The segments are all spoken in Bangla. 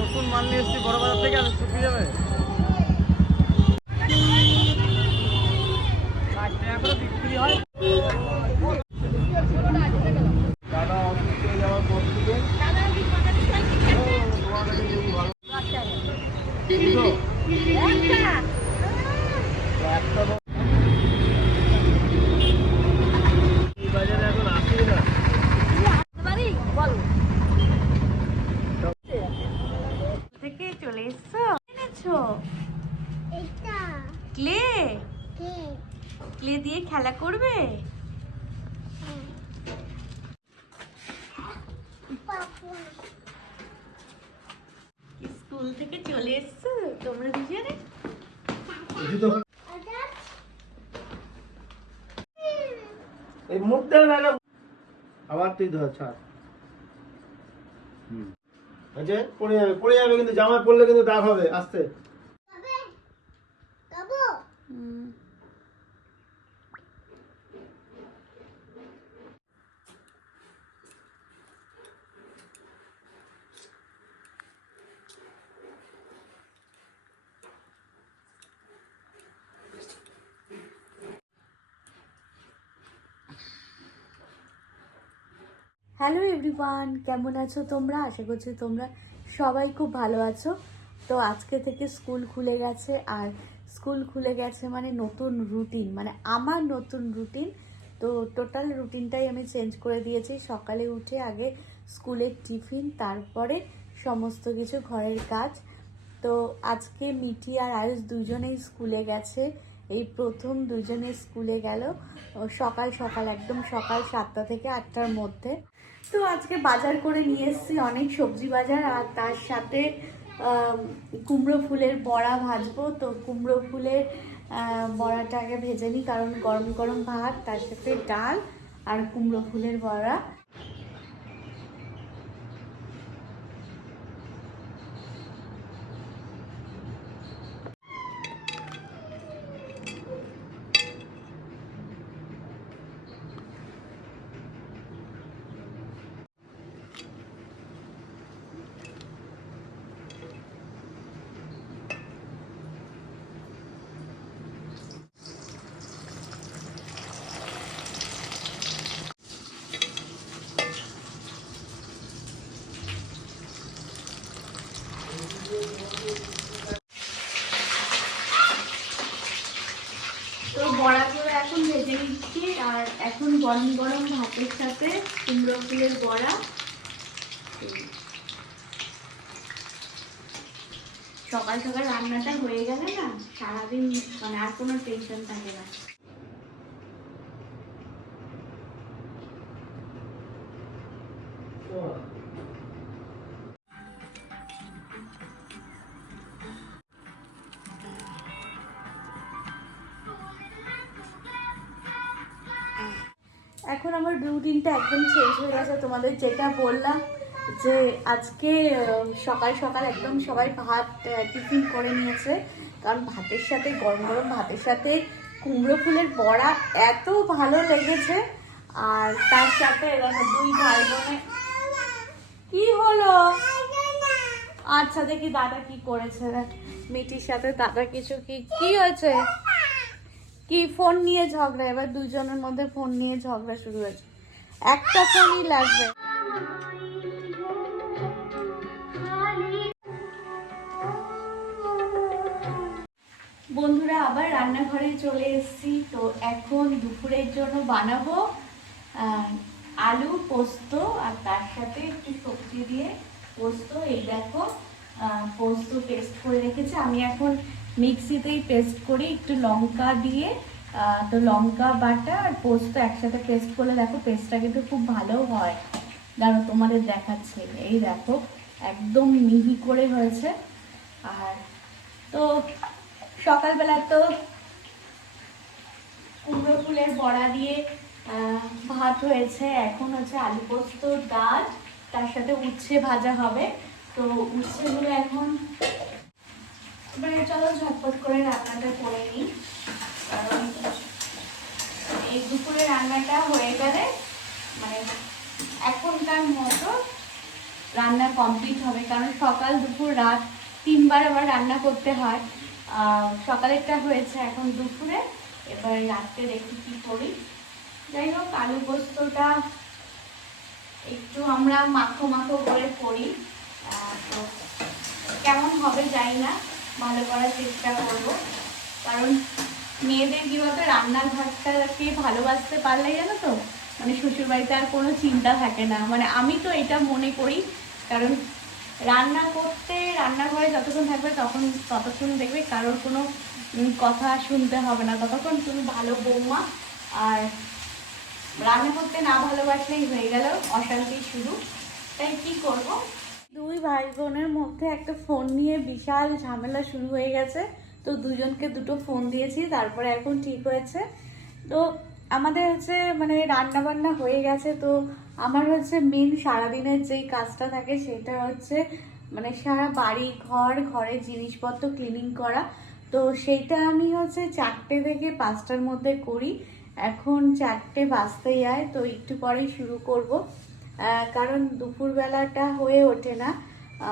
নতুন মাল নিয়ে এসছি বড় বাজার থেকে, আর শুকিয়ে যাবে। বিক্রি হয় দাদা অসুস্থ হয়ে যাওয়ার পর থেকে বাজারে এখন আসি না। থেকে চলে এসছো, এনেছো ক্লে, ক্লে দিয়ে খেলা করবে। স্কুল থেকে চলে এসছো তোমরা দুজনে? এই মুদ্রা না আবার তুই ধর ছাড়। আচ্ছা পড়ে যাবে কিন্তু জামায় পড়লে কিন্তু দাগ হবে। আস্তে হ্যালো এভরিওয়ান, কেমন আছো তোমরা? আশা করছি তোমরা সবাই খুব ভালো আছো। তো আজকে থেকে স্কুল খুলে গেছে, আর স্কুল খুলে গেছে মানে নতুন রুটিন, মানে আমার নতুন রুটিন। তো টোটাল রুটিনটাই আমি চেঞ্জ করে দিয়েছি। সকালে উঠে আগে স্কুলের টিফিন, তারপরে সমস্ত কিছু ঘরের কাজ। তো আজকে মিঠি আর আয়ুষ দুজনেই স্কুলে গেছে। এই প্রথম দুজনে স্কুলে গেল সকাল সকাল, একদম সকাল 7টা থেকে 8টার মধ্যে। তো আজকে বাজার করে নিয়ে এসেছি অনেক সবজি বাজার, আর তার সাথে কুমড়ো ফুলের বড়া ভাজবো। তো কুমড়ো ফুলের বড়াটা আগে ভেজে নিই, কারণ গরম গরম ভাত, তার সাথে ডাল আর কুমড়ো ফুলের বড়া। তো বড়াগুলো এখন ভেজে নিচ্ছি, আর এখন গরম গরম ভাতের সাথে কুমড়ো ফুলের বড়া। সকাল সকাল রান্নাটা হয়ে গেলে না, সারাদিন মানে আর কোনো টেনশন থাকে না। এখন আমার রুটিনটা একদম চেঞ্জ হয়ে গেছে। তোমাদের যেটা বললাম যে আজকে সকাল সকাল একদম সবাই ভাত টিফিন করে নিয়েছে, কারণ ভাতের সাথে গরম গরম ভাতের সাথে কুমড়ো ফুলের বড়া এত ভালো লেগেছে। আর তার সাথে দুই ভাই বোনে কি হলো, আচ্ছা দেখি দাদা কি করেছে। মিঠির সাথে দাদা কিছু কি হয়েছে, কি ফোন নিয়ে ঝগড়া, এবার দুজনের মধ্যে ফোন নিয়ে ঝগড়া শুরু হয়েছে। একটা ফোনই লাগবে। বন্ধুরা আবার রান্নাঘরে চলে এসেছি। তো এখন দুপুরের জন্য বানাবো আলু পোস্ত, আর তার সাথে একটু সবজি দিয়ে পোস্ত। এই দেখো পোস্ত পেস্ট করে রেখেছি আমি, এখন মিক্সিতেই পেস্ট করি একটু লঙ্কা দিয়ে। তো লঙ্কা বাটা আর পোস্ত একসাথে পেস্ট করলে দেখো পেস্টটা কিন্তু খুব ভালো হয়। দাঁড়ো তোমাদের দেখাচ্ছি, এই দেখো একদম মিহি করে হয়েছে। আর তো সকালবেলা তো কুমড়ো ফুলের বড়া দিয়ে ভাত হয়েছে, এখন হচ্ছে আলু পোস্ত, ডাল, তার সাথে উচ্ছে ভাজা হবে। তো উচ্ছেগুলো এখন এবারে চলো ঝটপট করে রান্নাটা করে নিই, কারণ এই দুপুরে রান্নাটা হয়ে গেলে মানে এখনকার মতো রান্না কমপ্লিট হবে, কারণ সকাল দুপুর রাত 3বার আবার রান্না করতে হয়। সকালেরটা হয়েছে, এখন দুপুরে, এবার রাত্রে দেখি কি করি। যাই হোক, আলু পোস্তটা একটু আমরা মাখো মাখো করে করি, তো কেমন হবে জানি না, ভালো করার চেষ্টা করব। কারণ মেয়েদের কি বলতো, রান্নাঘরটাকে ভালোবাসতে পারলে জানো তো, মানে শ্বশুরবাড়িতে আর কোনো চিন্তা থাকে না, মানে আমি তো এটা মনে করি। কারণ রান্না করতে, রান্নাঘরে যতক্ষণ থাকবে ততক্ষণ দেখবে কারোর কোনো কথা শুনতে হবে না, ততক্ষণ তুমি ভালো বৌমা। আর রান্না করতে না ভালোবাসলেই হয়ে গেল অশান্তি শুরু। তাই কি করব, দুই ভাই বোনের মধ্যে একটা ফোন নিয়ে বিশাল ঝামেলা শুরু হয়ে গেছে। তো দুজনকে দুটো ফোন দিয়েছি, তারপরে এখন ঠিক হয়েছে। তো আমাদের হচ্ছে মানে রান্না বান্না হয়ে গেছে। তো আমার হচ্ছে মেন সারাদিনের যেই কাজটা থাকে সেটা হচ্ছে মানে সারা বাড়ি ঘরের জিনিসপত্র ক্লিনিং করা। তো সেইটা আমি হচ্ছে 4টে থেকে 5টার মধ্যে করি। এখন 4টে বাজতে যায়, তো একটু পরেই শুরু করব, কারণ দুপুরবেলাটা হয়ে ওঠে না।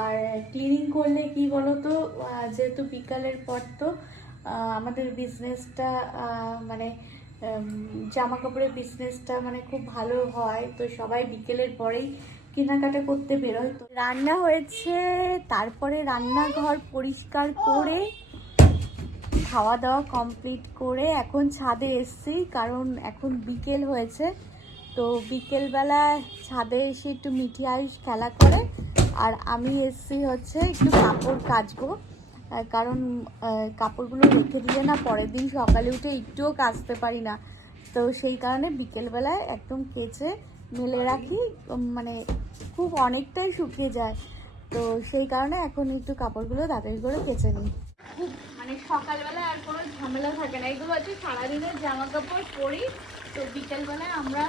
আর ক্লিনিং করলে কি বলতো, যেহেতু বিকালের পর তো আমাদের বিজনেসটা মানে জামা কাপড়ের বিজনেসটা মানে খুব ভালো হয়, তো সবাই বিকেলের পরেই কেনাকাটা করতে বেরোয়। তো রান্না হয়েছে, তারপরে রান্নাঘর পরিষ্কার করে খাওয়া দাওয়া কমপ্লিট করে এখন ছাদে এসছি, কারণ এখন বিকেল হয়েছে। তো বিকেলবেলা ছাদে এসে একটু মিঠি আয়ুষ খেলা করে, আর আমি এসছি হচ্ছে একটু কাপড় কাচবো। কারণ কাপড়গুলো রেখে দিলে না পরের দিন সকালে উঠে একটুও কাচতে পারি না। তো সেই কারণে বিকেলবেলায় একদম কেচে মেলে রাখি, মানে খুব অনেকটাই শুকিয়ে যায়। তো সেই কারণে এখন একটু কাপড়গুলো তাড়াতাড়ি করে কেচে নিই। খুব মানে সকালবেলা আর কোনো ঝামেলা থাকে না, এগুলো হচ্ছে সারাদিনের জামা কাপড় পরি। তো বিকেলবেলায় আমরা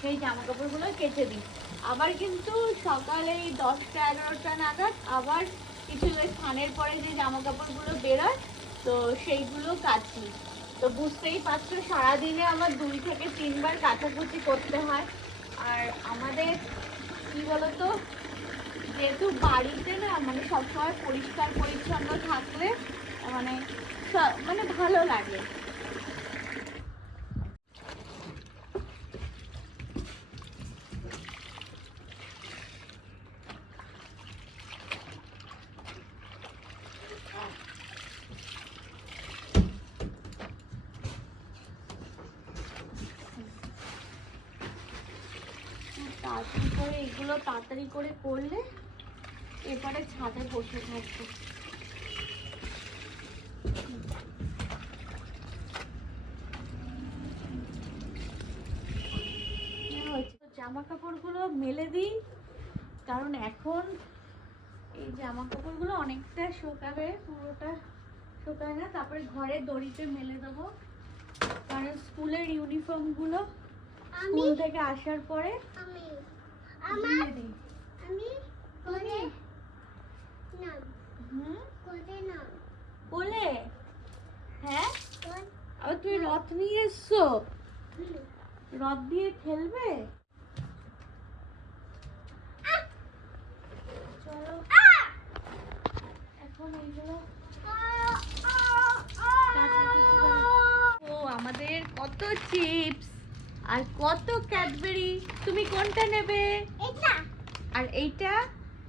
সেই জামা কাপড়গুলো কেচে দিই। আবার কিন্তু সকালে 10টা-11টা নাগাদ আবার কিছু স্নানের পরে যে জামা কাপড়গুলো বেরোয়, তো সেইগুলো কাচি। তো বুঝতেই পারছো সারাদিনে আমার 2 থেকে 3বার কাচাকুচি করতে হয়। আর আমাদের কি বলতো, যেহেতু বাড়িতে না মানে সবসময় পরিষ্কার পরিচ্ছন্ন থাকলে মানে মানে ভালো লাগে। তাড়াতাড়ি করে এগুলো তাড়াতাড়ি করে করলে এবারে ছাদে বসে থাকবো। জামা কাপড়গুলো মেলে দিই, কারণ এখন এই জামা কাপড়গুলো অনেকটা শুকাবে, পুরোটা শুকায় না। তারপরে ঘরে দড়িতে মেলে দেবো, কারণ স্কুলের ইউনিফর্মগুলো স্কুল থেকে আসার পরে ধুয়ে দিই। কোলে? হ্যাঁ, আবার তুই রথ নিয়ে এসছো, রথ দিয়ে খেলবে? চলো এখন এইগুলো। ও আমাদের কত চিপস আর কত ক্যাডবেরি, তুমি কোনটা নেবে? এটা। আর এইটা?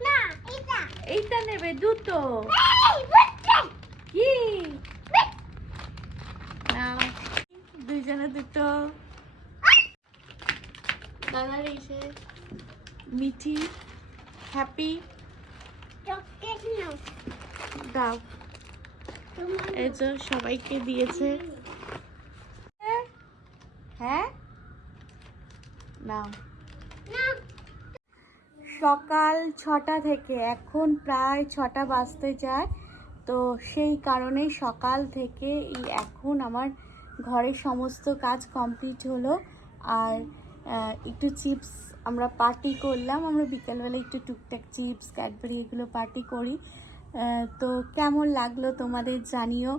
না, এটা। এইটা নেবে দুটো? কি নাও, দুইজনে দুটো। দাদার এসে মিঠি হ্যাপি দাও, এই যে সবাইকে দিয়েছে। হ্যাঁ নাও। সকাল 6টা থেকে এখন প্রায় 6টা বাজতে যায়। তো সেই কারণে সকাল থেকে এখন আমার ঘরের সমস্ত কাজ কমপ্লিট হলো। আর একটু চিপস আমরা পার্টি করলাম, আমরা বিকেলবেলা একটু টুকটাক চিপস ক্যাডবেরি এগুলো পার্টি করি। তো কেমন লাগলো তোমাদের জানিও।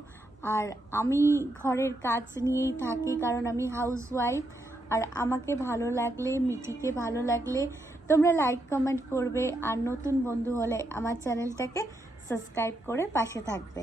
আর আমি ঘরের কাজ নিয়েই থাকি, কারণ আমি হাউসওয়াইফ। আর আমাকে ভালো লাগলে, মিঠিকে ভালো লাগলে তোমরা লাইক কমেন্ট করবে, আর নতুন বন্ধু হলে আমার চ্যানেলটাকে সাবস্ক্রাইব করে পাশে থাকবে।